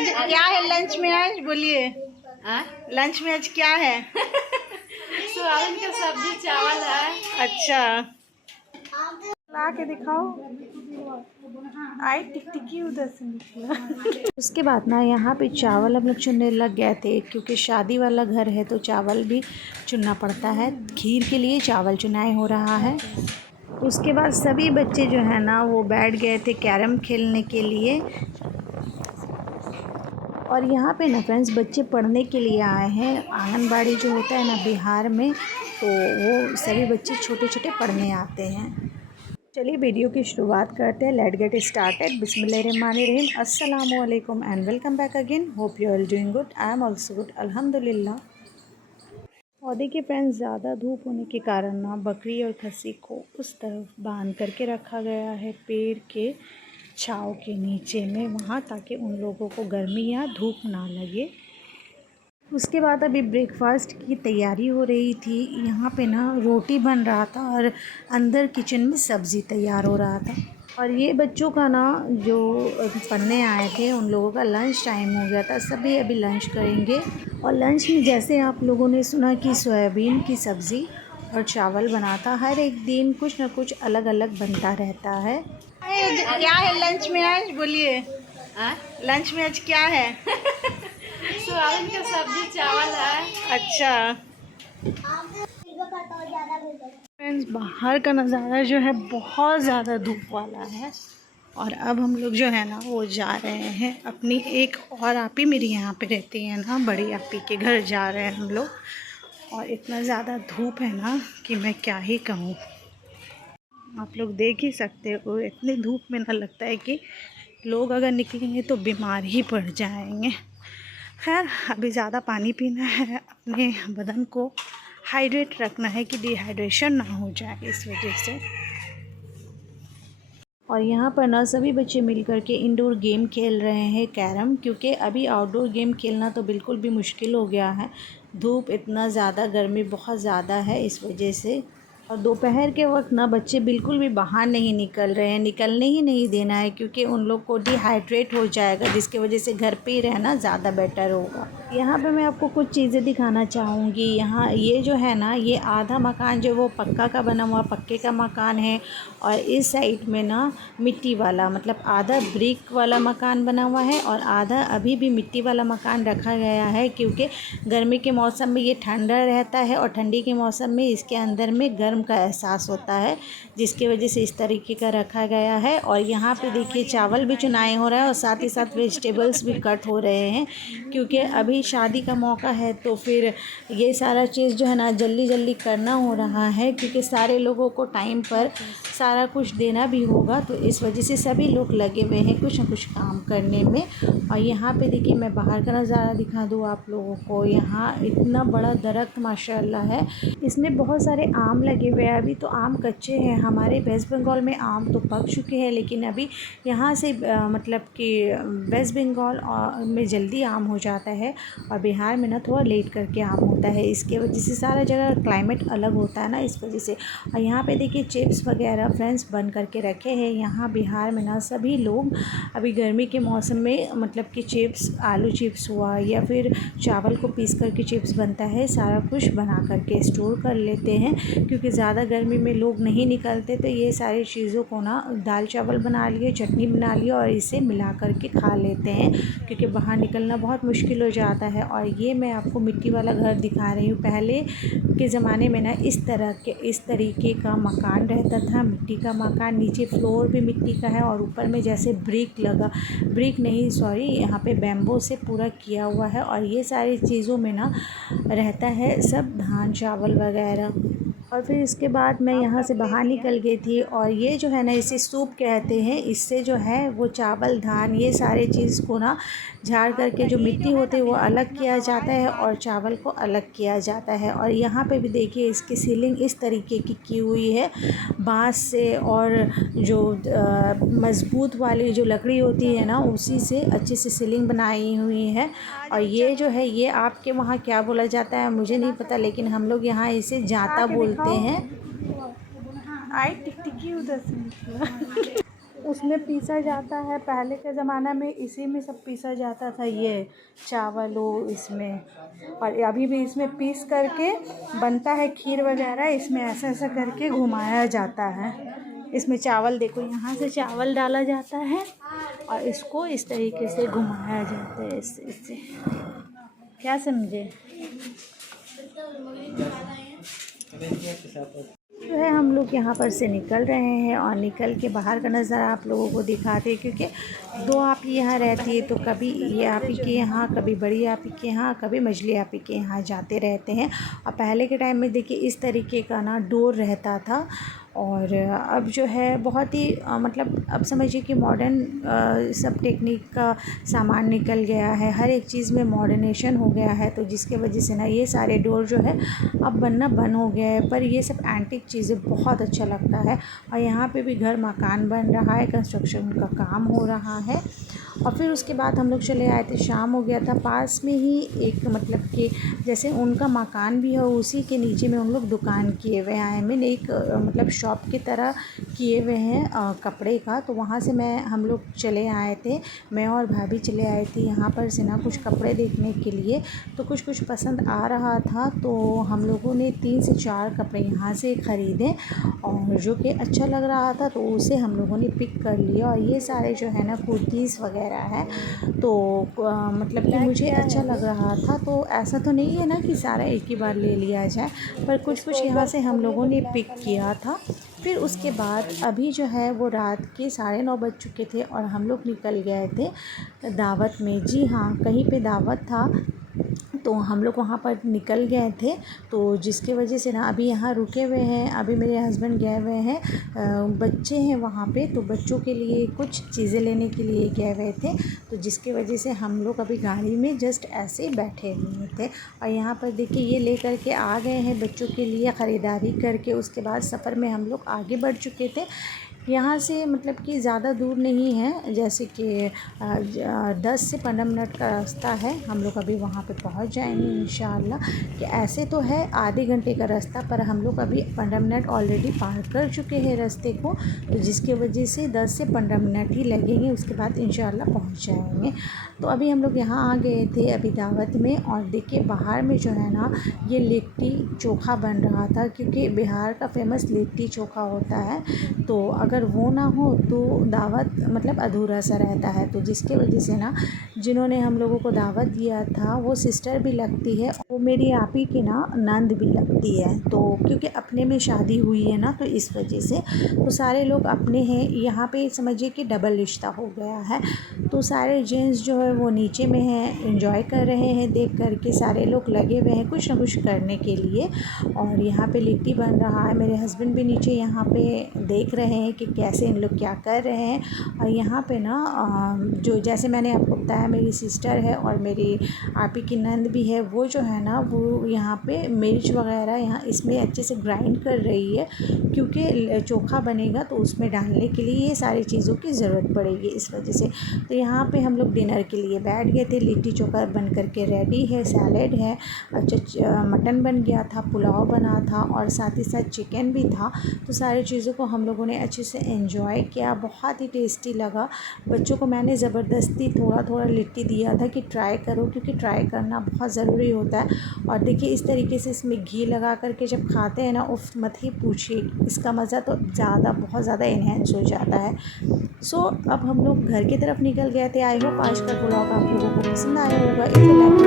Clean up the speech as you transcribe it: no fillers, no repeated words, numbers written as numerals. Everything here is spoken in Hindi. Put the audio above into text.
क्या है लंच में आज? बोलिए लंच में आज क्या है? सोयाबीन का सब्जी चावल है। अच्छा, ला के दिखाओ। आई टिकटिकी उधर से निकला। उसके बाद ना यहाँ पे चावल हम लोग चुनने लग गए थे, क्योंकि शादी वाला घर है तो चावल भी चुनना पड़ता है। खीर के लिए चावल चुनाई हो रहा है। उसके बाद सभी बच्चे जो है ना वो बैठ गए थे कैरम खेलने के लिए। और यहाँ पे ना फ्रेंड्स बच्चे पढ़ने के लिए आए हैं। आंगनबाड़ी जो होता है ना बिहार में, तो वो सभी बच्चे छोटे छोटे पढ़ने आते हैं। चलिए वीडियो की शुरुआत करते हैं। Let get started. बिस्मिल्लाहिर्रहमानिर्रहीम। अस्सलामु अलैकुम and welcome back again. Hope you are doing good. I am also good, अल्हम्दुलिल्लाह। और देखिए फ्रेंड्स, ज़्यादा धूप होने के कारण ना बकरी और खस्सी को उस तरफ बांध करके रखा गया है पेड़ के छाँव के नीचे में, वहाँ ताकि उन लोगों को गर्मी या धूप ना लगे। उसके बाद अभी ब्रेकफास्ट की तैयारी हो रही थी। यहाँ पे ना रोटी बन रहा था और अंदर किचन में सब्ज़ी तैयार हो रहा था। और ये बच्चों का ना जो पढ़ने आए थे उन लोगों का लंच टाइम हो गया था। सभी अभी लंच करेंगे। और लंच में जैसे आप लोगों ने सुना कि सोयाबीन की सब्ज़ी और चावल बना था। हर एक दिन कुछ ना कुछ अलग अलग बनता रहता है। क्या है लंच में आज? बोलिए लंच में आज क्या है? सोयाबीन का सब्जी चावल है। अच्छा फ्रेंड्स, बाहर का नज़ारा जो है बहुत ज़्यादा धूप वाला है। और अब हम लोग जो है ना वो जा रहे हैं अपनी एक और आपी मेरी यहाँ पे रहती है ना, बड़ी आपी के घर जा रहे हैं हम लोग। और इतना ज़्यादा धूप है ना कि मैं क्या ही कहूँ। आप लोग देख ही सकते हो, इतनी धूप में ना लगता है कि लोग अगर निकलेंगे तो बीमार ही पड़ जाएंगे। खैर, अभी ज़्यादा पानी पीना है, अपने बदन को हाइड्रेट रखना है कि डिहाइड्रेशन ना हो जाए इस वजह से। और यहाँ पर ना सभी बच्चे मिल कर के इंडोर गेम खेल रहे हैं कैरम, क्योंकि अभी आउटडोर गेम खेलना तो बिल्कुल भी मुश्किल हो गया है। धूप इतना ज़्यादा, गर्मी बहुत ज़्यादा है इस वजह से। और दोपहर के वक्त ना बच्चे बिल्कुल भी बाहर नहीं निकल रहे हैं, निकलने ही नहीं देना है, क्योंकि उन लोग को डिहाइड्रेट हो जाएगा, जिसकी वजह से घर पे ही रहना ज़्यादा बेटर होगा। यहाँ पे मैं आपको कुछ चीज़ें दिखाना चाहूँगी। यहाँ ये जो है ना, ये आधा मकान जो वो पक्का का बना हुआ पक्के का मकान है। और इस साइड में ना मिट्टी वाला, मतलब आधा ब्रिक वाला मकान बना हुआ है और आधा अभी भी मिट्टी वाला मकान रखा गया है, क्योंकि गर्मी के मौसम में ये ठंडा रहता है और ठंडी के मौसम में इसके अंदर में गर्म का एहसास होता है, जिसकी वजह से इस तरीके का रखा गया है। और यहाँ पे देखिए चावल भी चुनाई हो रहा है और साथ ही साथ वेजिटेबल्स भी कट हो रहे हैं, क्योंकि अभी शादी का मौका है तो फिर ये सारा चीज़ जो है ना जल्दी जल्दी करना हो रहा है, क्योंकि सारे लोगों को टाइम पर सारा कुछ देना भी होगा। तो इस वजह से सभी लोग लगे हुए हैं कुछ ना कुछ काम करने में। और यहाँ पे देखिए मैं बाहर का नज़ारा दिखा दूँ आप लोगों को। यहाँ इतना बड़ा दरख्त माशाल्लाह है, इसमें बहुत सारे आम लगे हुए हैं। अभी तो आम कच्चे हैं। हमारे वेस्ट बंगाल में आम तो पक चुके हैं, लेकिन अभी यहाँ से मतलब कि वेस्ट बंगाल में जल्दी आम हो जाता है और बिहार में ना थोड़ा लेट करके आम होता है। इसके वजह से सारा जगह क्लाइमेट अलग होता है ना, इस वजह से। और यहाँ पे देखिए चिप्स वगैरह फ्रेंड्स बन करके रखे हैं। यहाँ बिहार में ना सभी लोग अभी गर्मी के मौसम में, मतलब कि चिप्स, आलू चिप्स हुआ या फिर चावल को पीस करके चिप्स बनता है, सारा कुछ बना करके स्टोर कर लेते हैं, क्योंकि ज़्यादा गर्मी में लोग नहीं निकलते। तो ये सारी चीज़ों को ना दाल चावल बना लिए, चटनी बना लिया और इसे मिला करके खा लेते हैं, क्योंकि बाहर निकलना बहुत मुश्किल हो जाता है। और ये मैं आपको मिट्टी वाला घर दिखा रही हूँ। पहले के ज़माने में ना इस तरीके का मकान रहता था, मिट्टी का मकान। नीचे फ्लोर भी मिट्टी का है और ऊपर में जैसे ब्रिक नहीं सॉरी, यहाँ पे बैम्बो से पूरा किया हुआ है। और ये सारी चीज़ों में ना रहता है सब धान चावल वगैरह। और फिर इसके बाद मैं यहाँ से बाहर निकल गई थी। और ये जो है ना इसे सूप कहते हैं। इससे जो है वो चावल धान ये सारे चीज़ को ना झाड़ करके जो मिट्टी होती है वो अलग किया जाता है और चावल को अलग किया जाता है। और यहाँ पे भी देखिए इसकी सीलिंग इस तरीके की हुई है बांस से, और जो मज़बूत वाली जो लकड़ी होती है ना उसी से अच्छे से सीलिंग बनाई हुई है। और ये जो है ये आपके वहाँ क्या बोला जाता है मुझे नहीं पता, लेकिन हम लोग यहाँ इसे जाता बोलते हैं। आई टिकटिकी उधर से निकला। उसमें पीसा जाता है। पहले के ज़माना में इसी में सब पीसा जाता था, ये चावल हो इसमें, और अभी भी इसमें पीस करके बनता है खीर वगैरह। इसमें ऐसा ऐसा करके घुमाया जाता है। इसमें चावल देखो, यहाँ से चावल डाला जाता है और इसको इस तरीके से घुमाया जाता है, इससे क्या समझे। जो है हम लोग यहाँ पर से निकल रहे हैं और निकल के बाहर का नज़ारा आप लोगों को दिखाते हैं, क्योंकि दो आप यहाँ रहती है, तो कभी ये आप ही के यहाँ, कभी बड़ी आप ही के यहाँ, कभी मछली आप ही के यहाँ जाते रहते हैं। और पहले के टाइम में देखिए इस तरीके का ना डोर रहता था, और अब जो है बहुत ही मतलब अब समझिए कि मॉडर्न सब टेक्निक का सामान निकल गया है, हर एक चीज़ में मॉडर्नेशन हो गया है, तो जिसके वजह से ना ये सारे डोर जो है अब बनना बंद हो गया है। पर ये सब एंटीक चीज़ें बहुत अच्छा लगता है। और यहाँ पे भी घर मकान बन रहा है, कंस्ट्रक्शन का काम हो रहा है। और फिर उसके बाद हम लोग चले आए थे, शाम हो गया था। पास में ही एक मतलब कि जैसे उनका मकान भी है, उसी के नीचे में उन लोग दुकान किए हुए हैं। मैंने एक मतलब शॉप की तरह किए हुए हैं कपड़े का, तो वहाँ से हम लोग चले आए थे। मैं और भाभी चले आए थे यहाँ पर से ना कुछ कपड़े देखने के लिए। तो कुछ पसंद आ रहा था, तो हम लोगों ने 3 से 4 कपड़े यहाँ से ख़रीदे, और जो कि अच्छा लग रहा था तो उसे हम लोगों ने पिक कर लिया। और ये सारे जो है ना कुर्तीज़ वगैरह है, तो मतलब कि मुझे अच्छा लग रहा था। तो ऐसा तो नहीं है ना कि सारा एक ही बार ले लिया जाए, पर कुछ यहाँ से हम लोगों ने पिक किया था। फिर उसके बाद अभी जो है वो रात के 9:30 बज चुके थे और हम लोग निकल गए थे दावत में। जी हाँ, कहीं पे दावत था, तो हम लोग वहाँ पर निकल गए थे। तो जिसके वजह से ना अभी यहाँ रुके हुए हैं। अभी मेरे हस्बैंड गए हुए हैं, बच्चे हैं वहाँ पे, तो बच्चों के लिए कुछ चीज़ें लेने के लिए गए हुए थे। तो जिसके वजह से हम लोग अभी गाड़ी में जस्ट ऐसे ही बैठे हुए थे। और यहाँ पर देखिए ये ले कर के आ गए हैं बच्चों के लिए ख़रीदारी करके। उसके बाद सफ़र में हम लोग आगे बढ़ चुके थे। यहाँ से मतलब कि ज़्यादा दूर नहीं है, जैसे कि 10 से 15 मिनट का रास्ता है। हम लोग अभी वहाँ पे पहुँच जाएंगे इंशाअल्लाह। कि ऐसे तो है आधे घंटे का रास्ता, पर हम लोग अभी 15 मिनट ऑलरेडी पार कर चुके हैं रास्ते को, तो जिसके वजह से 10 से 15 मिनट ही लगेंगे, उसके बाद इंशाअल्लाह पहुँच जाएंगे। तो अभी हम लोग यहाँ आ गए थे अभी दावत में, और देखिए बाहर में जो है ना ये लिट्टी चोखा बन रहा था, क्योंकि बिहार का फेमस लिट्टी चोखा होता है। तो अगर वो ना हो तो दावत मतलब अधूरा सा रहता है। तो जिसके वजह से ना जिन्होंने हम लोगों को दावत दिया था वो सिस्टर भी लगती है, वो मेरी आप ही की ना नंद भी लगती है। तो क्योंकि अपने में शादी हुई है ना, तो इस वजह से तो सारे लोग अपने हैं। यहाँ पे समझिए कि डबल रिश्ता हो गया है। तो सारे जेंट्स जो है वो नीचे में हैं, एंजॉय कर रहे हैं देख कर के। सारे लोग लगे हुए हैं कुछ ना कुछ करने के लिए। और यहाँ पे लिट्टी बन रहा है, मेरे हस्बैंड भी नीचे यहाँ पे देख रहे हैं कि कैसे इन लोग क्या कर रहे हैं। और यहाँ पे ना जो जैसे मैंने आपको बताया मेरी सिस्टर है और मेरी आप ही की नंद भी है, वो जो है ना वो यहाँ पे मिर्च वगैरह यहाँ इसमें अच्छे से ग्राइंड कर रही है, क्योंकि चोखा बनेगा तो उसमें डालने के लिए ये सारी चीज़ों की ज़रूरत पड़ेगी, इस वजह से। तो यहाँ पे हम लोग डिनर के लिए बैठ गए थे। लिट्टी चोखा बन करके रेडी है, सैलेड है, अच्छा मटन बन गया था, पुलाव बना था, और साथ ही साथ चिकन भी था। तो सारी चीज़ों को हम लोगों ने अच्छे से एंजॉय किया, बहुत ही टेस्टी लगा। बच्चों को मैंने ज़बरदस्ती थोड़ा थोड़ा लिट्टी दिया था कि ट्राई करो, क्योंकि ट्राई करना बहुत ज़रूरी होता है। और देखिए इस तरीके से इसमें घी लगा करके जब खाते हैं ना, उफ मत ही पूछिए, इसका मज़ा तो बहुत ज़्यादा इन्हेंस हो जाता है। सो अब हम लोग घर की तरफ निकल गए थे। आई होप आज का ब्लॉग आप लोगों को पसंद आया होगा। इसे लाइक